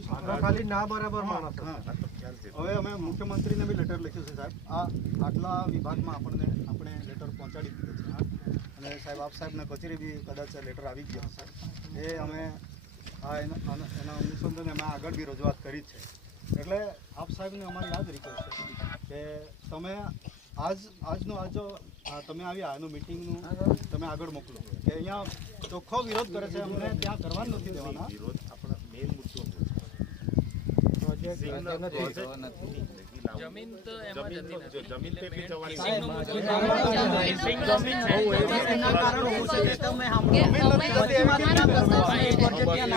જોઈ છે ખાલી ના બરાબર માણસ હવે અમે મુખ્યમંત્રીને બી લેટર લખ્યું છે સાહેબ આટલા વિભાગમાં આપણે લેટર પહોંચાડી દીધો છે અને સાહેબ આપ સાહેબને કચેરી બી કદાચ લેટર આવી ગયો છે એ અમે એના અનુસંધાને અમે આગળ બી રજૂઆત કરી છે એટલે આપ સાહેબને અમારી યાદ રિક્વેસ્ટ છે કે તમે તમે આવ્યા એનું મિટિંગનું તમે આગળ મોકલો કે અહીંયા ચોખ્ખો વિરોધ કરે છે અમને ત્યાં કરવા નથી દેવાના મેઇન મુદ્દો જમીન તો એમાં જમીન પેલી જવાની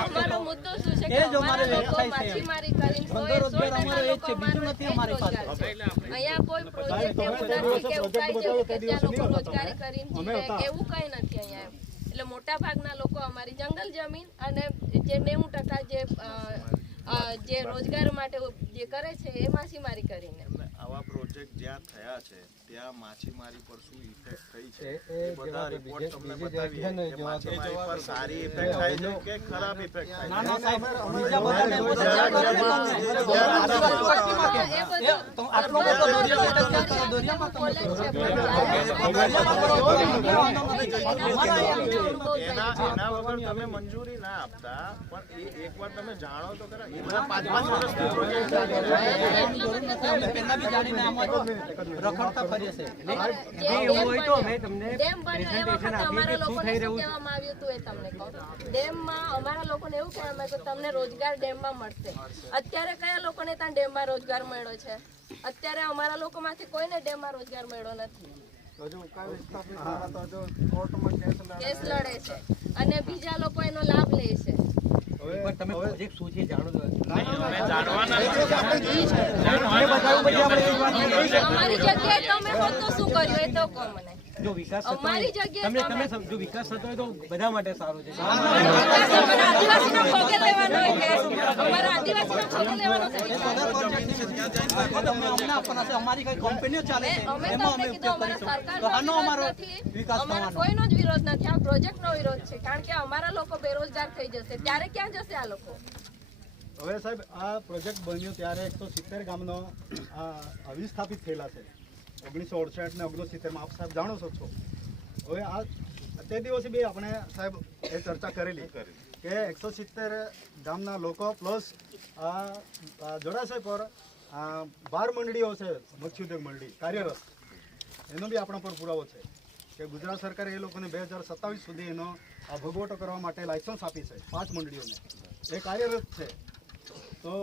અમારો મુદ્દો શું છે કે અમારા લોકો માછીમારી કરીને અહીંયા કોઈ પ્રોજેક્ટ એવું નથી કે ઉકાઈ જેવું કે ત્યાં લોકો રોજગારી કરીને જીવે કે એવું કઈ નથી અહીંયા એટલે મોટા ભાગના લોકો અમારી જંગલ જમીન અને જે 90% જે રોજગાર માટે જે કરે છે એ માછીમારી કરીને આવા પ્રોજેક્ટ જ્યાં થયા છે ત્યાં માછીમારી પર શું ઇફેક્ટ થઈ છે એ બધા રિપોર્ટ તમને બતાવીએ કે માછીમારી પર સારી ઇફેક્ટ થાય છે કે ખરાબ ઇફેક્ટ થાય છે ના સાહેબ બીજા બધાને આટલો બધો દરિયામાં એના વગર તમે મંજૂરી ના આપતા પણ એકવાર તમે જાણો તો ખરા એ બધા 5 વર્ષથી પ્રોજેક્ટ રખડતા ફરીએ છે એવું હોય તો અમે તમને પ્રેઝન્ટેશન આપીએ કે શું થઈ રહ્યું છે કહેવામાં આવ્યું હતું એ તમને કહો ડેમમાં અમારા લોકોને એવું કહેવામાં આવ્યું કે તમને રોજગાર ડેમમાં મળશે અત્યારે કયા લોકોને ત્યાં ડેમમાં રોજગાર મળ્યો છે અત્યારે અમારા લોકોમાંથી કોઈને ડેમમાં રોજગાર મળ્યો નથી કેસ લડે છે અને બીજા લોકો એનો લાભ લે છે તમે પ્રોજેક્ટ શું છે જાણો છો અમારી જગ્યાએ તમે હોત તો શું કર્યું એ તો કહો મને જો વિકાસ અમારી જગ્યાએ તમે જો વિકાસ થતો હોય તો બધા માટે સારું છે આદિવાસીનો ભોગે લેવાનો હોય કે અમારા આદિવાસીનો ભોગે લેવાનો છે અમને આપવાના છે અમારી કઈ કંપનીઓ ચાલે છે અમે એમાં તમને અમે કીધું ઉપયોગ અમારા કરીશું સરકારનો તો આનો અમારો વિકાસ અમારો કોઈનો જ વિરોધ નથી આ પ્રોજેક્ટનો વિરોધ છે કારણ કે અમારા લોકો બેરોજગાર થઈ જશે ત્યારે ક્યાં જશે આ લોકો હવે સાહેબ આ પ્રોજેક્ટ બન્યો ત્યારે 170 ગામનો વિસ્થાપિત થયેલા છે 1968 ને 1969 માં આપ સાહેબ જાણો છો હવે આ તે દિવસે બી આપણે સાહેબ એ ચર્ચા કરેલી કે 170 ગામના લોકો પ્લસ જોડાશય પર 12 મંડળીઓ છે મત્સ્ય ઉદ્યોગ મંડળી કાર્યરત એનો બી આપણા પર પુરાવો છે કે ગુજરાત સરકારે એ લોકોને 2027 સુધી એનો ભોગવટો કરવા માટે લાયસન્સ આપી છે 5 મંડળીઓને એ કાર્યરત છે તો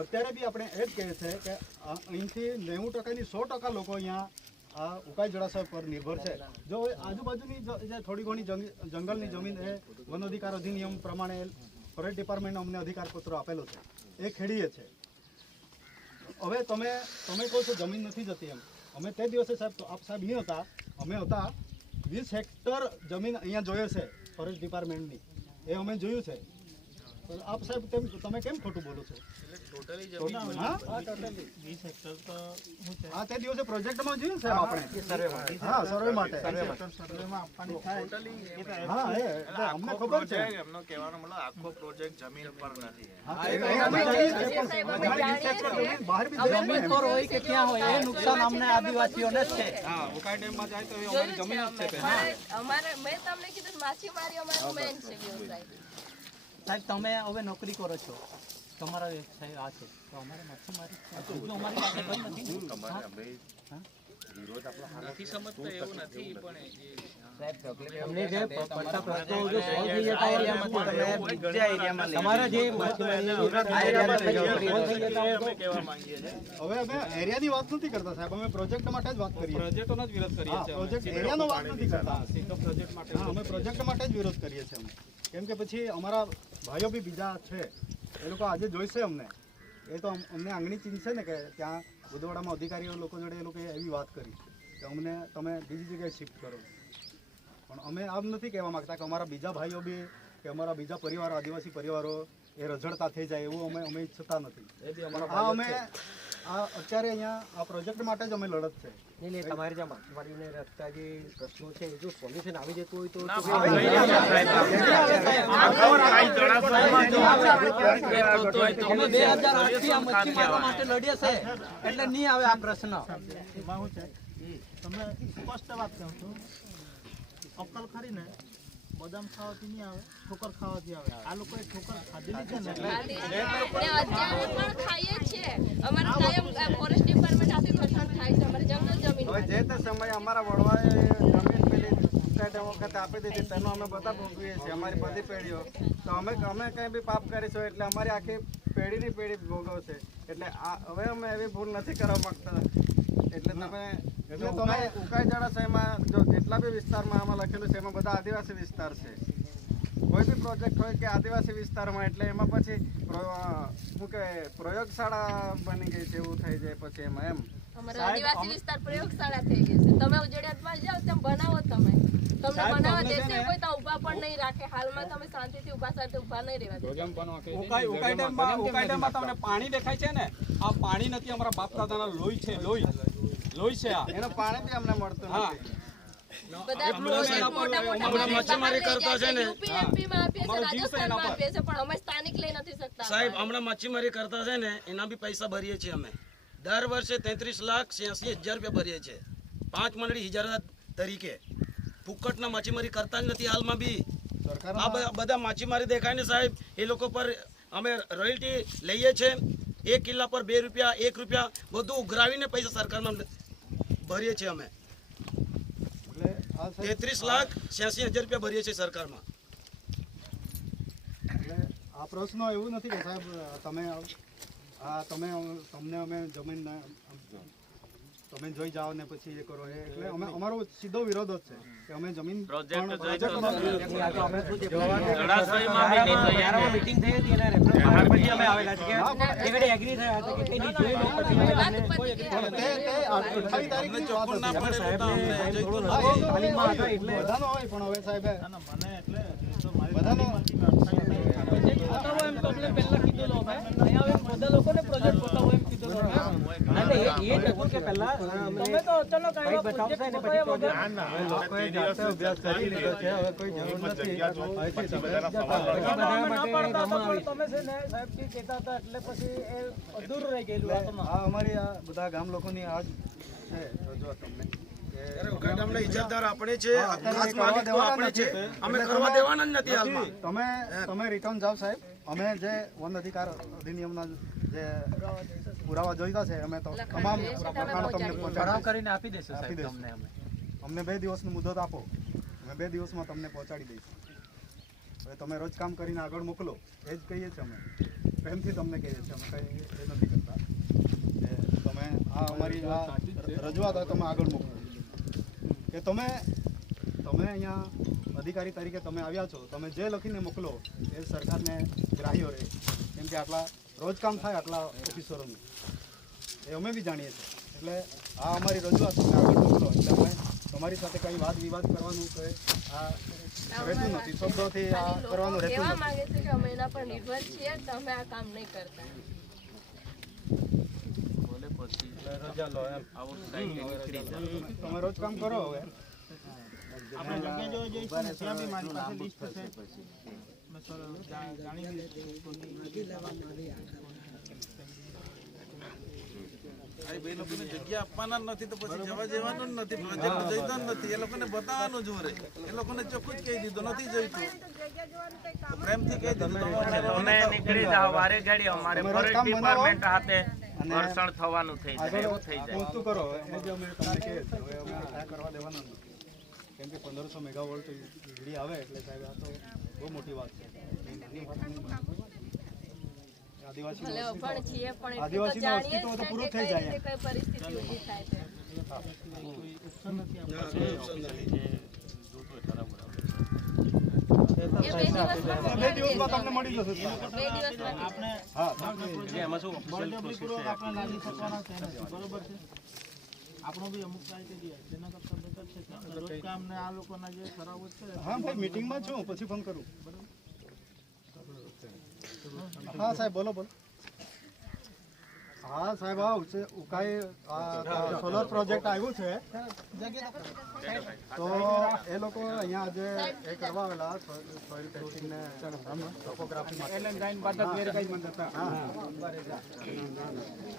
અત્યારે બી આપણે એ જ કહીએ છીએ કે અહીંથી 90%ની 100% લોકો અહીંયા આ ઉકાઈ જળાશય પર નિર્ભર છે જો આજુબાજુની જે થોડી ઘણી જંગલની જમીન એ વન અધિકાર અધિનિયમ પ્રમાણે ફોરેસ્ટ ડિપાર્ટમેન્ટનો અમને અધિકારપત્ર આપેલો છે એ ખેડીએ છે હવે તમે કહો છો જમીન નથી જતી એમ અમે તે દિવસે સાહેબ તો આપ સાહેબ અહીં હતા અમે હતા 20 હેક્ટર જમીન અહીંયા જોઈએ છે ફોરેસ્ટ ડિપાર્ટમેન્ટની એ અમે જોયું છે આપ સાહેબ તમે કેમ ખોટું બોલો છો તે દિવસે પ્રોજેક્ટમાં જોયું સાહેબ આપણે સર્વે માટે અમને ખબર છે એમનો કહેવાનો મતલબ આખો પ્રોજેક્ટ જમીન પર નથી જમીન પર હોય કે ક્યાં હોય એ નુકસાન અમને આદિવાસીઓને જ છે ઉકાઈ ડેમમાં જાય તો એ અમારી જમીન જ છે અમારે મેં તમને કીધું માછીમારી અમારું મેન છે વ્યવસાય સાહેબ તમે હવે નોકરી કરો છો તમારા વ્યવસાય આ છે તો અમારે માછીમારી અમારી પાસે કઈ નથી વિરોધ આપણો નથી સમજતો એવું નથી પણ તમને જે પડતા પ્રશ્નો જો સોલ્વ થઈ જતા એરિયામાં તમારા જે હવે અમે એરિયાની વાત નથી કરતા સાહેબ અમે પ્રોજેક્ટ માટે જ વાત કરીએ પ્રોજેક્ટનો જ વિરોધ કરીએ છીએ પ્રોજેક્ટ એરિયાનો વાત નથી કરતા સીધો પ્રોજેક્ટ માટે અમે પ્રોજેક્ટ માટે જ વિરોધ કરીએ છીએ અમે કેમ કે પછી અમારા ભાઈઓ બી બીજા છે એ લોકો આજે જોઈશે અમને એ તો અમને આંગણી ચીંધશે ને કે ત્યાં બુધવાડામાં અધિકારીઓ લોકો જોડે એ લોકોએ એવી વાત કરી કે અમને તમે બીજી જગ્યાએ શિફ્ટ કરો પણ અમે આમ નથી કહેવા માગતા કે અમારા બીજા ભાઈઓ બી કે અમારા બીજા પરિવારો આદિવાસી પરિવારો એ રઝળતા થઈ જાય એવું અમે ઈચ્છતા નથી આ અત્યારે અહીંયા આ પ્રોજેક્ટ માટે જ અમે લડત છે. નહીં તમારે જે માછીમારીને લગતા જે પ્રશ્નો છે એ જો સોલ્યુશન આવી જતું હોય તો અમે 2008 થી આ મચ્છીમારો માટે લડીએ છે એટલે નહીં આવે આ પ્રશ્ન. એમાં શું છે તમને સ્પષ્ટ વાત કહું છું, અક્કલ ખરી ને બદામ ખાવાથી નહીં આવે, ઠોકર ખાવાથી આવે. આ લોકોએ ઠોકર ખાધેલી છે ને ને અત્યારે પણ ખાઈએ છીએ. અમારે કાયમ ફોરેસ્ટ ડિપાર્ટમેન્ટ આથી ઘસણ થાય છે. અમારે જંગલ જમીન હવે જે તે સમયે અમારા વડવાએ જમીન પેલી ઉકાઈ વખતે આપી દીધી તેનો અમે બધા ભોગવીએ છીએ, અમારી બધી પેઢીઓ. તો અમે કંઈ બી પાપ કરીશું એટલે અમારી આખી પેઢીની પેઢી ભોગવશે. એટલે હવે અમે એવી ભૂલ નથી કરવા માંગતા. એટલે તમે ઉકાઈ જળાશયમાં જો જેટલા બી વિસ્તારમાં આમાં લખેલું છે એમાં બધા આદિવાસી વિસ્તાર છે. કોઈ બી પ્રોજેક્ટ હોય કે આદિવાસી વિસ્તારમાં એટલે એમાં પછી શું કે પ્રયોગશાળા બની ગઈ છે એવું થઈ જાય પછી એમાં એમ. અમારા આદિવાસી વિસ્તાર પ્રયોગશાળા થઈ ગઈ છે. તમે ઉજળિયાતમાં જાઓ તેમ બનાવો તમે. તમને બનાવવા દેશે કોઈ તો ઊભા પણ નહીં રાખે. હાલમાં તમે શાંતિથી ઊભા સાથે ઊભા નહીં રહેવા દે. ઉકાઈ ડેમમાં તમને પાણી દેખાય છે ને, આ પાણી નથી, અમારા બાપ દાદાના લોહી છે, લોહી છે આ. એનું પાણી બી અમને મળતું નથી. બધા પ્રોજેક્ટ મોટા મચ્છીમારી કરતા છે ને યુપી માં આપીએ છે, રાજસ્થાનમાં આપીએ છે, પણ અમે સ્થાનિક લઈ નથી શકતા. સાહેબ હમણાં માછીમારી કરતા છે ને એના બી પૈસા ભરીએ છીએ અમે. દર વર્ષે 33,86,000 રૂપિયા ભરીએ છીએ 5 મંડળી ઇજારા તરીકે. ફુકટના માછીમારી કરતા જ નથી હાલમાં બી. આ બધા માછીમારી દેખાય ને સાહેબ, એ લોકો પર અમે રોયલ્ટી લઈએ છીએ. 1 કિલ્લા પર 2 રૂપિયા 1 રૂપિયા બધું ઉઘરાવીને પૈસા સરકારમાં ભરીએ છીએ અમે. 33,86,000 રૂપિયા ભરીએ છીએ સરકારમાં. એટલે આ પ્રશ્ન એવું નથી કે સાહેબ તમને અમે જમીન તમે જોઈ જાઓ ને પછી એ કરો. એટલે અમારો સીધો વિરોધ જ છે કે અમે જમીન મીટિંગ થઈ હતી અને રેફરન્સ પછી અમે આવેલા છે કે એગડે એગ્રી થયા હતા કે તેની જોઈ લો પછી અમે તમને 28 તારીખની વાત હતી. તાલીમમાં હતા એટલે બધાનો હોય પણ હવે સાહેબ મને એટલે તો મારી બધાનો એમ તો અમને પહેલા કીધું લો મેં અહીંયા બધા લોકોને પ્રોજેક્ટ બતાવો એમ કીધું લો. એટલે એ જ હતું કે પહેલા તમે તો અચાનક આવ્યા બતાવશે ને પછી લોકોએ જાતે અભ્યાસ કરી લીધો છે, હવે કોઈ જરૂર નથી. તમે છે ને સાહેબ જી કહેતા હતા એટલે પછી એ અધૂરું રહી ગયેલું વાતમાં. આ અમારી આ બધા ગામ લોકોની આ જ છે રજૂઆત તમને. અમને ઇજારદાર આપણે છે, ખાસ માલિક તો આપણે છે, અમે કરવા દેવાના જ નથી હાલમાં. તમે રિટર્ન જાઓ સાહેબ. અમે જે વન અધિકાર અધિનિયમના જે પુરાવા જોઈતા છે અમે તો તમામ પ્રકારનો તમને પહોંચાડી કરીને આપી દેશું આપી દઈશું. અમને 2 દિવસની મુદત આપો, અમે 2 દિવસમાં તમને પહોંચાડી દઈશું. હવે તમે રોજ કામ કરીને આગળ મોકલો એ જ કહીએ છીએ અમે, પ્રેમથી તમને કહીએ છીએ. અમે કંઈ એ નથી કરતા કે તમે આ અમારી આ રજૂઆત હોય તમે આગળ મોકલો. કે તમે અહીંયા અધિકારી તરીકે તમે આવ્યા છો, તમે જે લખીને મોકલો એ સરકારને ગ્રાહ્ય રહે. કેમ કે આટલા રોજ કામ થાય આટલા ઓફિસરોનું એ અમે બી જાણીએ છીએ. એટલે આ અમારી રજૂઆત તમે આગળ મોકલો એટલે અમે તમારી સાથે કંઈ વાદ વિવાદ કરવાનું કે આ રહેતું નથી, શબ્દોથી આ કરવાનું રહેતું કહેવા નથી. માંગે છે કે અમે એના પર નિર્ભર છીએ, તમે આ કામ નહીં કરતા. તમે રોજ કામ કરો. હવે આપણે જગ્યા જોવા જઈશું ને ત્યાં બી મારી પાસે લિસ્ટ છે. મેં સર જાણી એ લોકોને જગ્યા આપવાના જ નથી તો પછી જવા દેવાનું જ નથી. પ્રોજેક્ટ જોઈતો જ નથી, એ લોકોને બતાવવાનું જ રહે. એ લોકોને ચોખ્ખું જ કહી દીધું નથી જોઈતું, પ્રેમથી કહી દીધું. તમે નીકળી જાઓ વારે ઘડી અમારે ફોરેસ્ટ ડિપાર્ટમેન્ટ હાથે ઘર્ષણ થવાનું થઈ જાય, એવું થઈ જાય. વસ્તુ કરો એ જ અમે તમને કહીએ છીએ. હવે અમે આ કરવા દેવાના નથી. કેમ કે 1500 મેગાવોલ્ટ વીજળી આવે એટલે સાહેબ આ તો બહુ મોટી વાત છે. આદિવાસી ભલે અભણ છીએ પણ એટલું તો આદિવાસીનું જાણીએ અસ્તિત્વ તો જ છે પૂરું કે થઈ કઈ જાય. રીતે કઈ પરિસ્થિતિ ઊભી થાય છે. એ 2 દિવસમાં તમને મળી જશે. 2 દિવસમાં આપણે હા બળજબરીપૂર્વક આપણે લાગી શકવાના છે નથી, બરોબર છે. આપણો બી અમુક ક્રાઇટેરિયા તેના કરતાં બેટર છે કે આપણે રોજ કામ ને આ લોકોના જે ખરાબો છે. હા ભાઈ મીટિંગમાં છું પછી ફોન કરું. હા સાહેબ બોલો. હા સાહેબ, આ ઉકાઈ સોલર પ્રોજેક્ટ આવ્યું છે, તો એ લોકો અહીંયા આજે એ કરવા આવેલા સોઇલ ટેસ્ટિંગ ને ટોપોગ્રાફી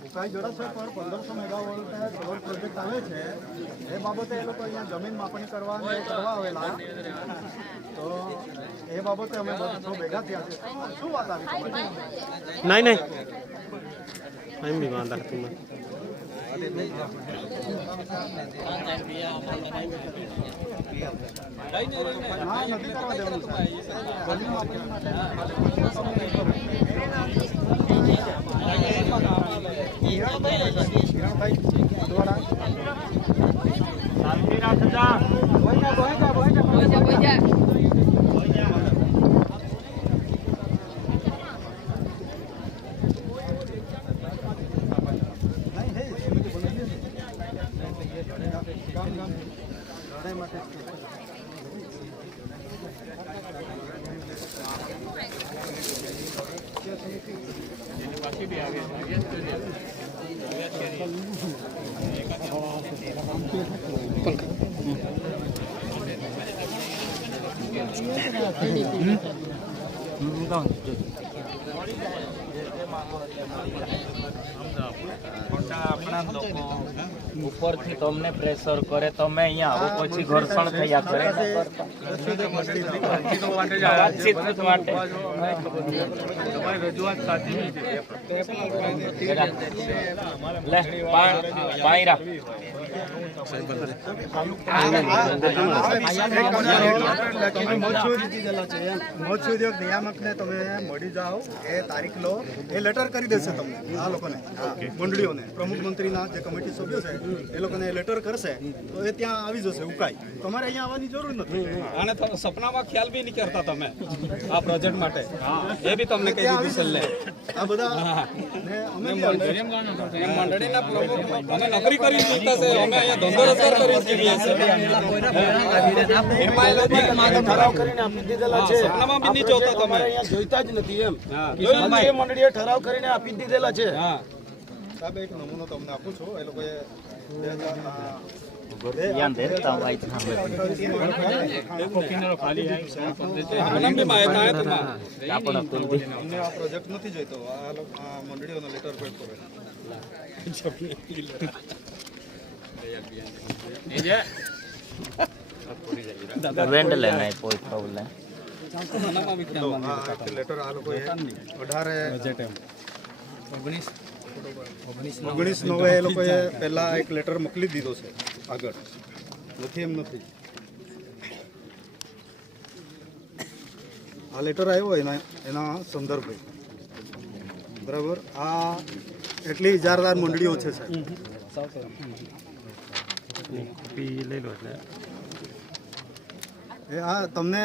ઉકાઈ જળાશય પર 1500 મેગાવોલ્ટ સોલર પ્રોજેક્ટ આવે છે, એ બાબતે એ લોકો અહીંયા જમીન માપણી કરવા આવેલા, તો એ બાબતે અમે બધા ભેગા થયા છે. શું વાત આવી તમારી? નહીં એમ બી વાંધા તું હા, નથી કરવા દેવાનું જમીન માપણી માટે કિરણભાઈ દ્વારા આપણા લોકો ઉપરથી તમને પ્રેશર કરે, તમે અહીંયા આવો પછી ઘર્ષણ થયા કરે. વાતચીત માટે લે પાણી રાખ. મત્સ્ય ઉદ્યોગ નિયામકને તમે મળી જાઓ, એ તારીખ લો, એ લેટર કરી દેશે તમને આ લોકોને, મંડળીઓને, પ્રમુખ મંત્રીના જે કમિટી સભ્યો છે એ લોકોને લેટર કરશે, તો એ ત્યાં આવી જશે ઉકાઈ. તમારે અહીંયા આવવાની જરૂર નથી. અને સપનામાં ખ્યાલ બી નહીં કરતા તમે આ પ્રોજેક્ટ માટે, એ બી તમને કહી દીધું છેલ્લે. આ બધા ને અમે મંડળીના પ્રમુખ અમે નોકરી કરી જીવતા છે, અમે અહીંયા ધંધો રોજગાર કરી જીવીએ છીએ. ઠરાવ કરીને આપી દીધેલા છે, સપનામાં બી નહીં જોતા તમે. અહીંયા જોઈતા જ નથી એમ. એ મંડળીએ ઠરાવ કરીને આપી દીધેલા છે. સાહેબ એક નમૂનો તમને આપું છું. એ લોકોએ અમને આ પ્રોજેક્ટ નથી જોઈતો, આ મંડળીઓનો લેટર પેડ કરો. વેન્ડ લેના है कोई प्रॉब्लम લેટર આ લોકોએ 19/9 એ લોકોએ પહેલા એક લેટર મોકલી દીધો છે, આગળ નથી એમ નથી. આ લેટર આવ્યો એના સંદર્ભે, બરાબર. આ એટલી ઇજારદાર મંડળીઓ છે સાહેબ. આ તમને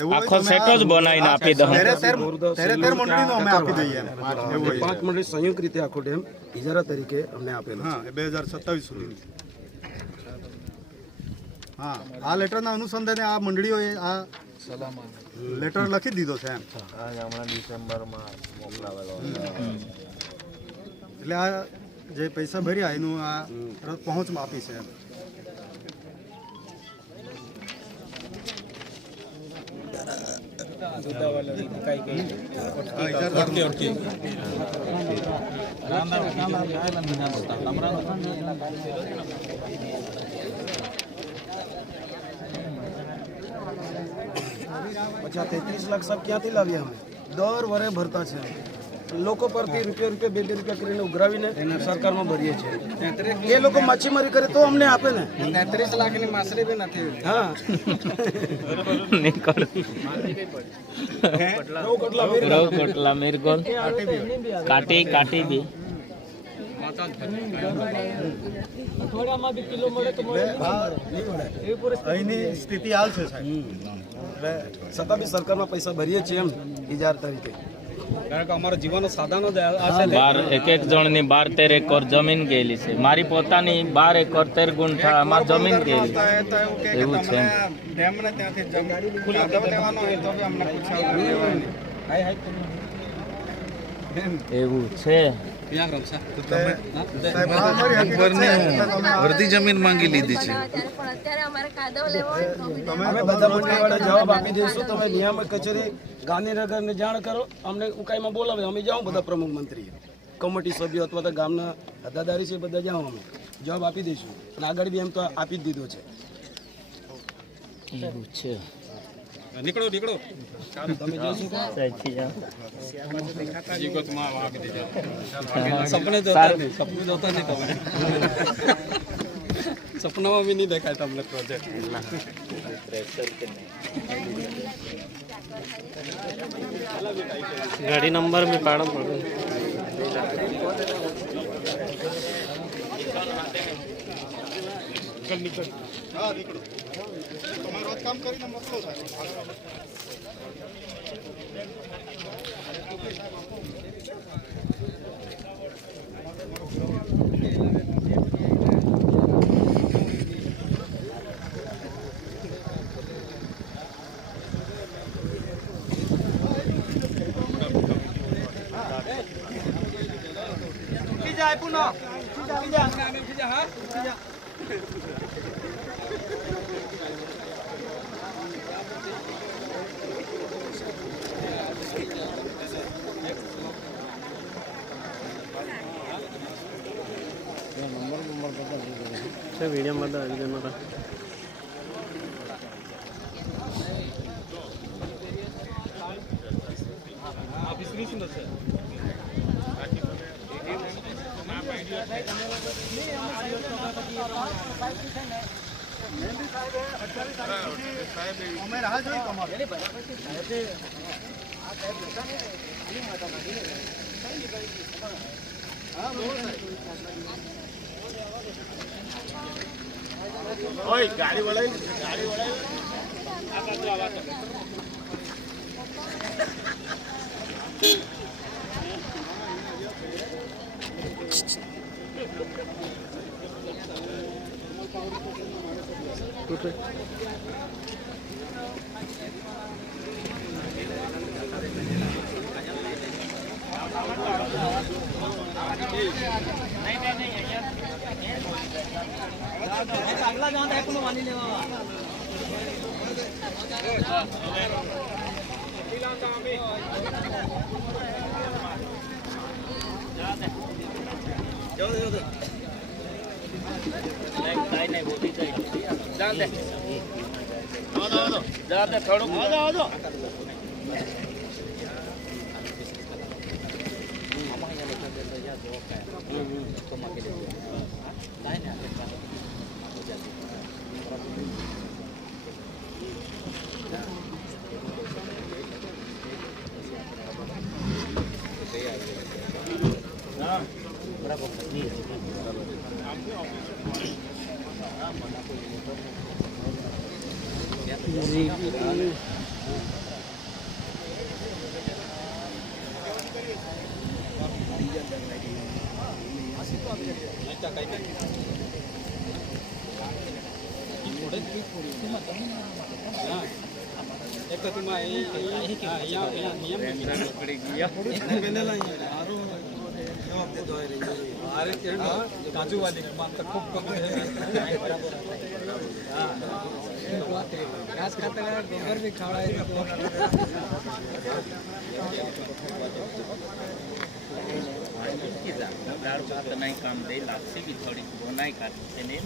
એવું આખો સેટ જ બનાવીને આપી દઉં. 13 મંડળીનો અમે આપી દઈએ એમ. એવું હોય. 5 મંડળી સંયુક્ત રીતે આખો ડેમ ઇજારા તરીકે અમને આપેલો. હા, એ 2027 સુધી. હા, આ લેટરના અનુસંધાને આ મંડળીઓએ આ લેટર લખી દીધો છે એમ. હમણાં ડિસેમ્બરમાં મોકલાવેલો. એટલે આ જે પૈસા ભર્યા એનું આ તરત પહોંચમાં આપી છે એમ. પછી 33 લાખ સાહેબ ક્યાંથી લાવ્યા અમે? દર વરે ભરતા છે. લોકો પરથી રૂપિયા 2 રૂપિયા કરીને ઉઘરાવીને સરકારમાં ભરીએ છીએ. એ લોકો માછીમારી કરે તો અમને આપે ને. 33 લાખની માછલી બી નથી. હા, કોટલા મિરગોલ કાટી બી અહીંની સ્થિતિ હાલ છે સાહેબ. છતાં બી સરકારમાં પૈસા ભરીએ છીએ એમ ઇજાર તરીકે. કારણ કે અમારા જીવનનો સાધનો જ આ છે. એક જણની 12-13 એકર જમીન ગયેલી છે. મારી પોતાની 12 એકર 13 ગુંઠા આમાં જમીન ગયેલી. એવું છે. ડેમને ત્યાંથી ખુલ્લા દેવાનો હોય તો બી અમને પૂછ્યા એવું છે. અડધી જમીન માંગી લીધી છે પણ અત્યારે અમારે કાદવ લેવો હોય તો બી અમે બધા મંડળીવાળા જવાબ આપી દઈશું. તમે નિયામક કચેરી ગાંધીનગરને જાણ કરો, અમને ઉકાઈમાં બોલાવે, અમે જાઉં બધા પ્રમુખ મંત્રી કમિટી સભ્યો અથવા તો ગામના અદાદારી છે બધા જાઉં, અમે જવાબ આપી દઈશું. અને આગળ બી એમ તો આપી જ દીધો છે. એવું છે. નીકળો નીકળો તમે જોશો સાચી જાઓ. સપને જોતા નહીં, સપનું જોતા નહીં તમે. સપનામાં બી નહીં દેખાય તમને પ્રોજેક્ટ. गाड़ी नंबर में पाड़ा पड़ो હા નીકળો તમારું કામ કરીને મોકલો સાહેબ. वीडियो में बता दीजिए અમે રાહ જોઈ તમારી. ઓય ગાડી વળાવી काजू वाली खूब घास खाते गोबर भी खावाए नहीं काम दे लापसी भी थोड़ी बनाई काटते नहीं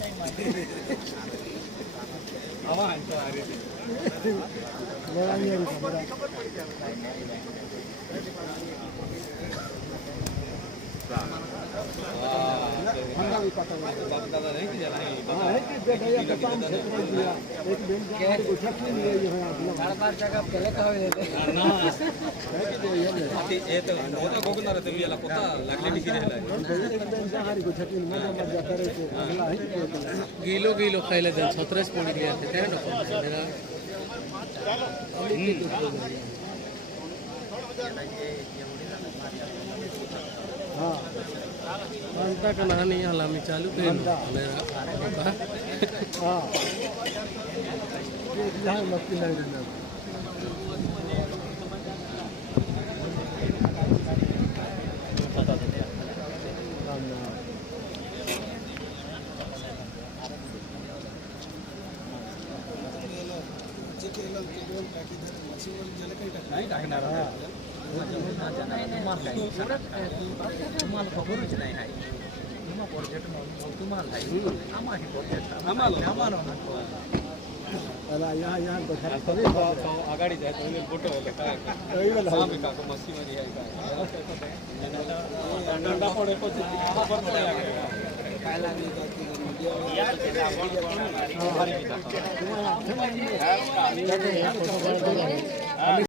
गीलो गीलो खाई लेते 36 पॉइंट गया थे तेरे नको अंता का ना नहीं हलामी चालू पे हाँ मस्ती नहीं तुम्हाला खबरच नाही आहे तुम्हाला प्रोजेक्ट तुम्हाला आहे आम्हाला प्रोजेक्ट आम्हाला आघाडी जायचं फोटो काय मस्तीमध्ये आहे काय दंडा पडे પછી